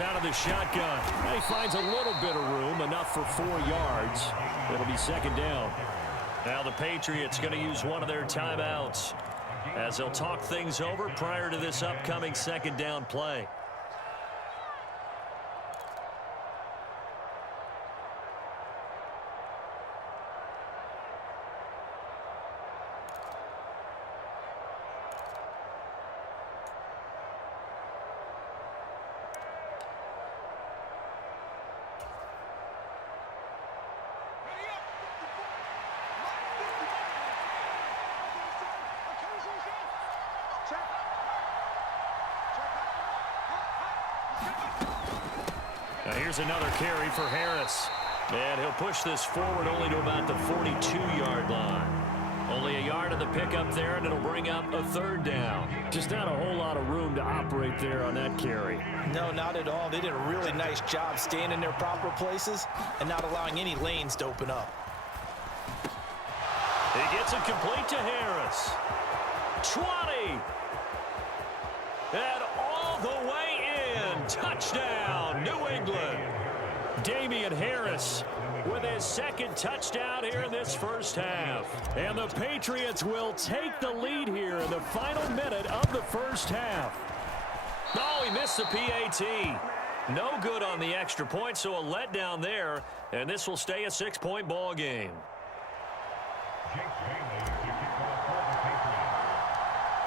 out of the shotgun. And he finds a little bit of room, enough for 4 yards. It'll be second down. Now the Patriots going to use one of their timeouts as they'll talk things over prior to this upcoming second down play. Now here's another carry for Harris. And he'll push this forward only to about the 42-yard line. Only a yard of the pickup there, and it'll bring up a third down. Just not a whole lot of room to operate there on that carry. No, not at all. They did a really nice job staying in their proper places and not allowing any lanes to open up. He gets it complete to Harris. 20. And all the way in. Touchdown, New England. Damian Harris with his second touchdown here in this first half. And the Patriots will take the lead here in the final minute of the first half. Oh, he missed the PAT. No good on the extra point, so a letdown there. And this will stay a 6-point ball game.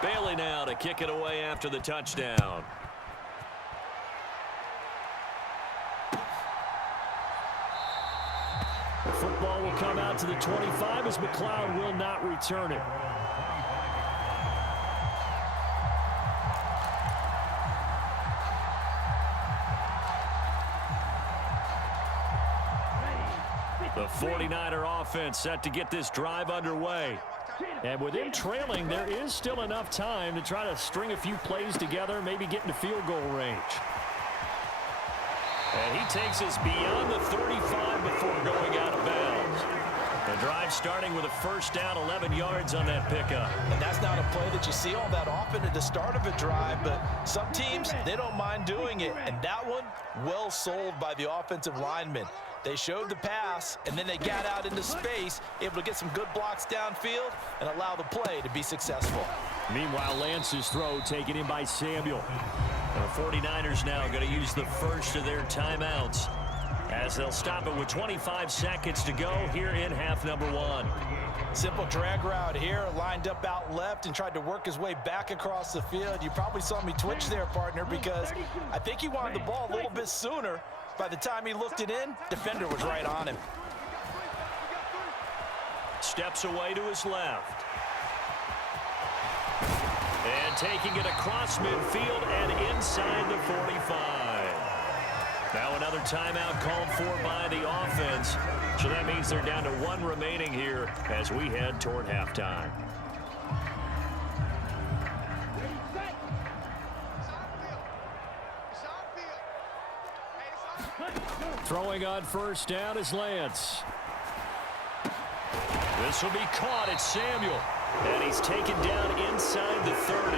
Bailey now to kick it away after the touchdown. The football will come out to the 25 as McLeod will not return it. The 49er offense set to get this drive underway. And with him trailing, there is still enough time to try to string a few plays together, maybe get into field goal range. And he takes us beyond the 35 before going out of bounds. The drive starting with a first down, 11 yards on that pickup. And that's not a play that you see all that often at the start of a drive, but some teams, they don't mind doing it. And that one, well sold by the offensive lineman. They showed the pass, and then they got out into space, able to get some good blocks downfield and allow the play to be successful. Meanwhile, Lance's throw taken in by Samuel. The 49ers now going to use the first of their timeouts as they'll stop it with 25 seconds to go here in half number 1. Simple drag route here, lined up out left and tried to work his way back across the field. You probably saw me twitch there, partner, because I think he wanted the ball a little bit sooner. By the time he looked it in, defender was right on him. Steps away to his left. And taking it across midfield and inside the 45. Now another timeout called for by the offense. So that means they're down to 1 remaining here as we head toward halftime. Throwing on first down is Lance. This will be caught. It's Samuel. And he's taken down inside the 30.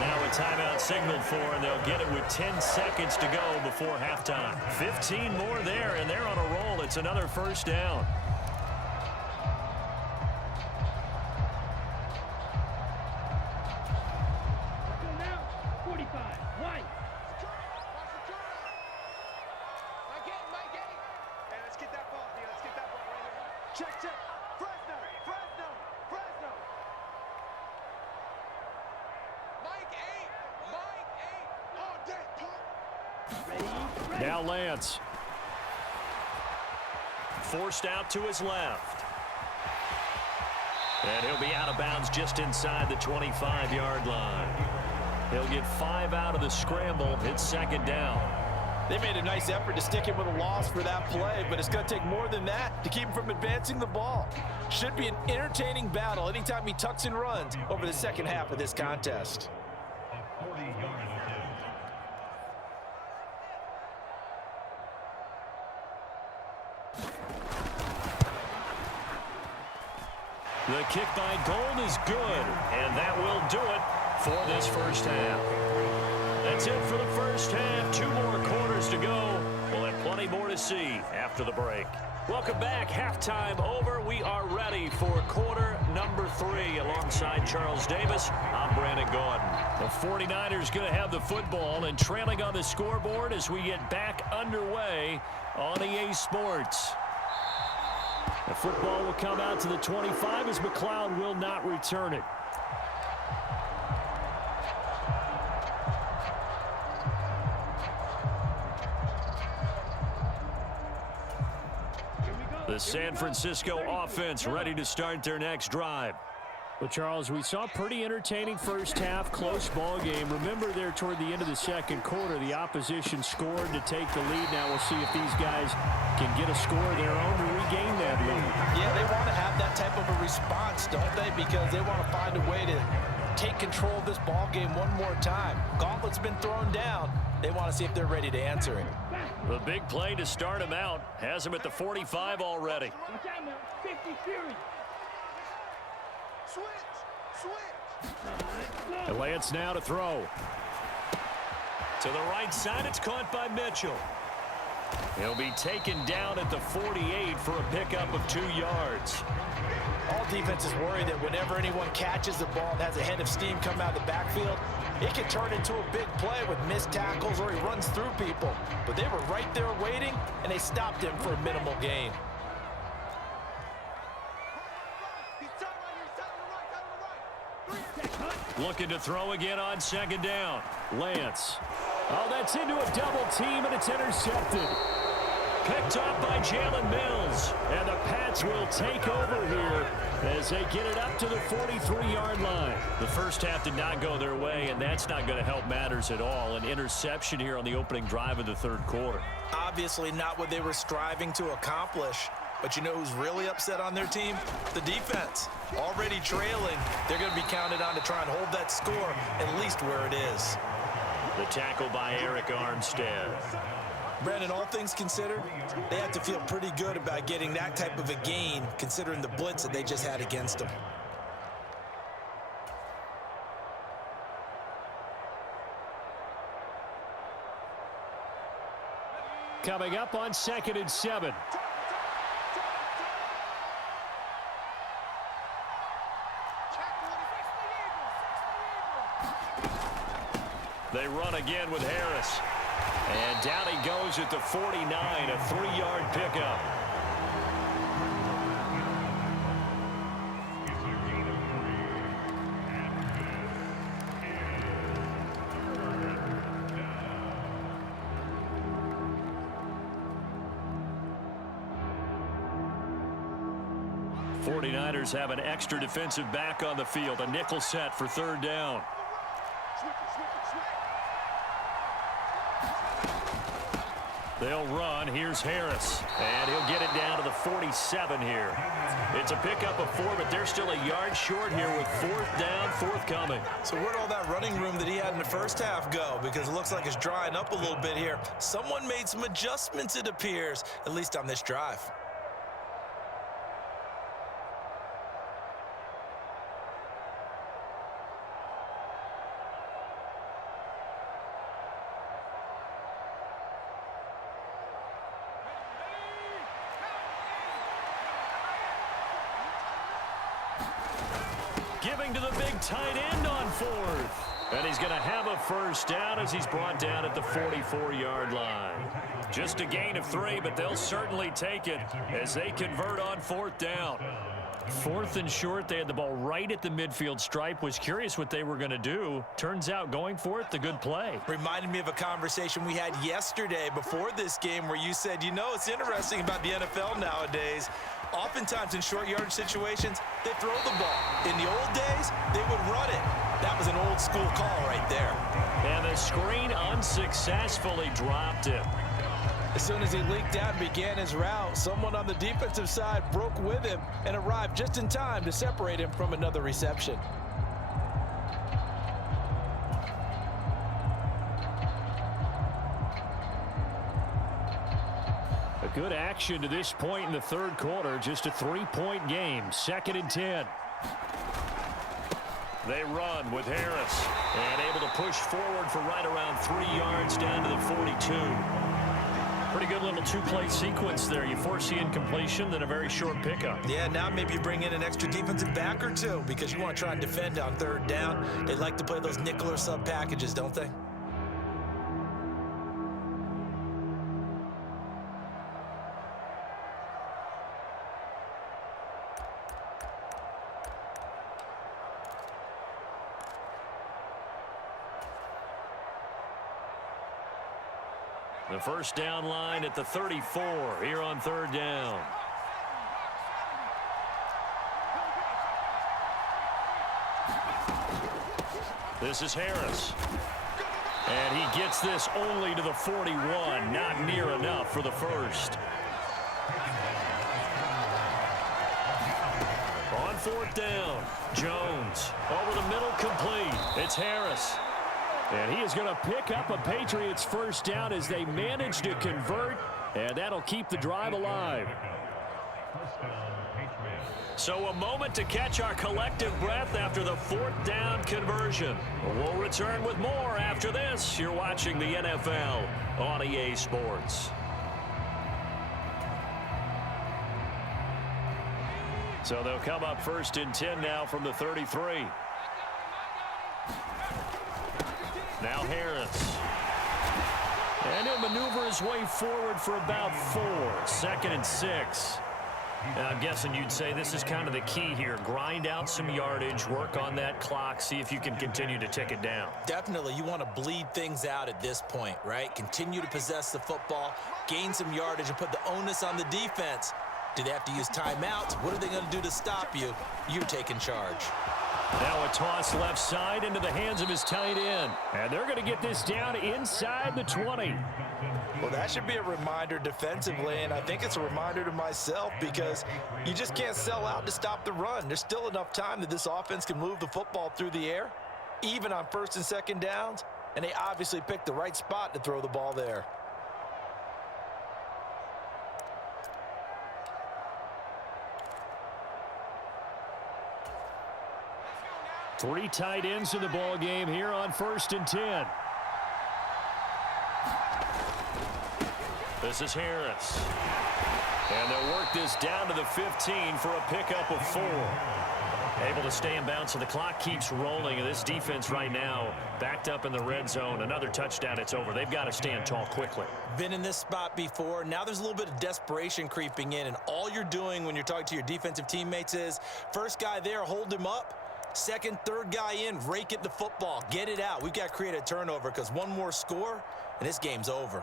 Now a timeout signaled for, and they'll get it with 10 seconds to go before halftime. 15 more there, and they're on a roll. It's another first down. Now Lance. Forced out to his left. And he'll be out of bounds just inside the 25-yard line. He'll get 5 out of the scramble. It's second down. They made a nice effort to stick him with a loss for that play, but it's going to take more than that to keep him from advancing the ball. Should be an entertaining battle anytime he tucks and runs over the second half of this contest. The kick by Gold is good, and that will do it for this first half. That's it for the first half. 2 more quarters to go. We'll have plenty more to see after the break. Welcome back. Halftime over. We are ready for quarter number 3. Alongside Charles Davis, I'm Brandon Gordon. The 49ers going to have the football and trailing on the scoreboard as we get back underway on EA Sports. The football will come out to the 25 as McLeod will not return it. The San Francisco offense ready to start their next drive. Well, Charles, we saw a pretty entertaining first half, close ball game. Remember there toward the end of the second quarter, the opposition scored to take the lead. Now we'll see if these guys can get a score of their own to regain that lead. Yeah, they want to have that type of a response, don't they? Because they want to find a way to take control of this ball game one more time. Gauntlet's been thrown down. They want to see if they're ready to answer it. The big play to start him out has him at the 45 already. And Lance now to throw. To the right side, it's caught by Mitchell. He'll be taken down at the 48 for a pickup of 2 yards. All defenses worry that whenever anyone catches the ball and has a head of steam come out of the backfield, it can turn into a big play with missed tackles or he runs through people. But they were right there waiting, and they stopped him for a minimal gain. Looking to throw again on second down. Lance. Oh, that's into a double team, and it's intercepted. Picked up by Jalen Mills. And the Pats will take over here as they get it up to the 43-yard line. The first half did not go their way, and that's not going to help matters at all. An interception here on the opening drive of the third quarter. Obviously not what they were striving to accomplish. But you know who's really upset on their team? The defense. Already trailing, they're going to be counted on to try and hold that score at least where it is. The tackle by Eric Armstead. Brandon, all things considered, they have to feel pretty good about getting that type of a gain considering the blitz that they just had against them. Coming up on 2nd and 7. They run again with Harris. And down he goes at the 49, a 3-yard pickup. '49ers have an extra defensive back on the field, a nickel set for third down. They'll run. Here's Harris. And he'll get it down to the 47 here. It's a pickup of 4, but they're still a yard short here with 4th down, forthcoming. So where'd all that running room that he had in the first half go? Because it looks like it's drying up a little bit here. Someone made some adjustments, it appears, at least on this drive. Giving to the big tight end on 4th. And he's going to have a first down as he's brought down at the 44-yard line. Just a gain of 3, but they'll certainly take it as they convert on 4th down. 4th and short, they had the ball right at the midfield stripe. Was curious what they were going to do. Turns out going for it, the good play. Reminded me of a conversation we had yesterday before this game where you said, you know, it's interesting about the NFL nowadays. Oftentimes in short yardage situations, they throw the ball. In the old days, they would run it. That was an old school call right there. And the screen unsuccessfully dropped him. As soon as he leaked out and began his route, someone on the defensive side broke with him and arrived just in time to separate him from another reception. A good action to this point in the third quarter. Just a 3-point game. 2nd and 10. They run with Harris. And able to push forward for right around 3 yards down to the 42. Pretty good little two-play sequence there. You force the incompletion, then a very short pickup. Yeah, now maybe you bring in an extra defensive back or two because you want to try and defend on 3rd down. They like to play those nickel or sub packages, don't they? The first down line at the 34 here on 3rd down. This is Harris. And he gets this only to the 41. Not near enough for the first. On 4th down, Jones. Over the middle, complete. It's Harris. And he is going to pick up a Patriots first down as they manage to convert, and that'll keep the drive alive. So a moment to catch our collective breath after the 4th down conversion. We'll return with more after this. You're watching the NFL on EA Sports. So they'll come up 1st and 10 now from the 33. Now Harris. And he'll maneuver his way forward for about 4. 2nd and 6. And I'm guessing you'd say this is kind of the key here. Grind out some yardage, work on that clock, see if you can continue to tick it down. Definitely. You want to bleed things out at this point, right? Continue to possess the football, gain some yardage, and put the onus on the defense. Do they have to use timeouts? What are they going to do to stop you? You're taking charge. Now a toss left side into the hands of his tight end. And they're going to get this down inside the 20. Well, that should be a reminder defensively, and I think it's a reminder to myself because you just can't sell out to stop the run. There's still enough time that this offense can move the football through the air, even on 1st and 2nd downs, and they obviously picked the right spot to throw the ball there. Three tight ends in the ball game here on 1st and 10. This is Harris. And they'll work this down to the 15 for a pickup of 4. Able to stay in bounds, so the clock keeps rolling. And this defense right now backed up in the red zone. Another touchdown, it's over. They've got to stand tall quickly. Been in this spot before. Now there's a little bit of desperation creeping in. And all you're doing when you're talking to your defensive teammates is, first guy there, hold him up. 2nd, 3rd guy in, rake at the football. Get it out. We've got to create a turnover because one more score, and this game's over.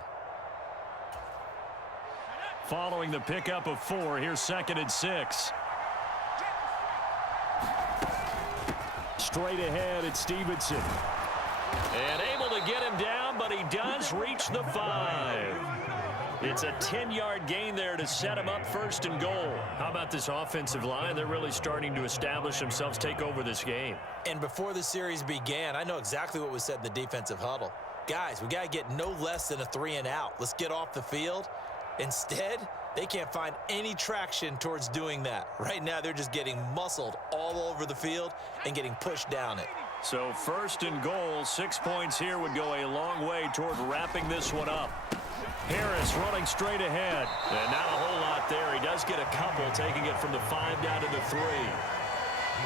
Following the pickup of 4, here's 2nd and 6. Straight ahead, it's Stevenson. And able to get him down, but he does reach the 5. It's a 10-yard gain there to set him up 1st and goal. How about this offensive line? They're really starting to establish themselves, take over this game. And before the series began, I know exactly what was said in the defensive huddle. Guys, we got to get no less than a 3 and out. Let's get off the field. Instead, they can't find any traction towards doing that. Right now, they're just getting muscled all over the field and getting pushed down it. So 1st and goal, 6 points here would go a long way toward wrapping this one up. Harris running straight ahead. And not a whole lot there. He does get a couple, taking it from the 5 down to the 3.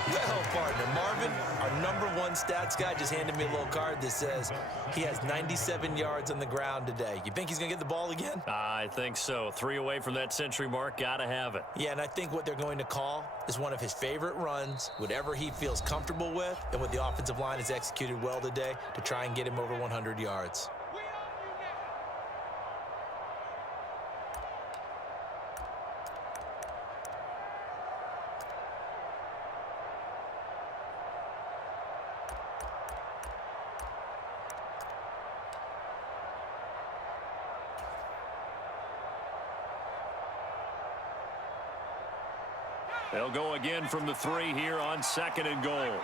Well, partner, Marvin, our #1 stats guy just handed me a little card that says he has 97 yards on the ground today. You think he's going to get the ball again? I think so. 3 away from that century mark. Got to have it. Yeah, and I think what they're going to call is one of his favorite runs, whatever he feels comfortable with, and what the offensive line has executed well today to try and get him over 100 yards. They'll go again from the 3 here on 2nd and goal.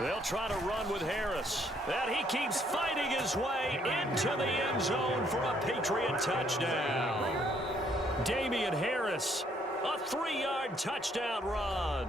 They'll try to run with Harris. And he keeps fighting his way into the end zone for a Patriot touchdown. Damian Harris, a 3-yard touchdown run.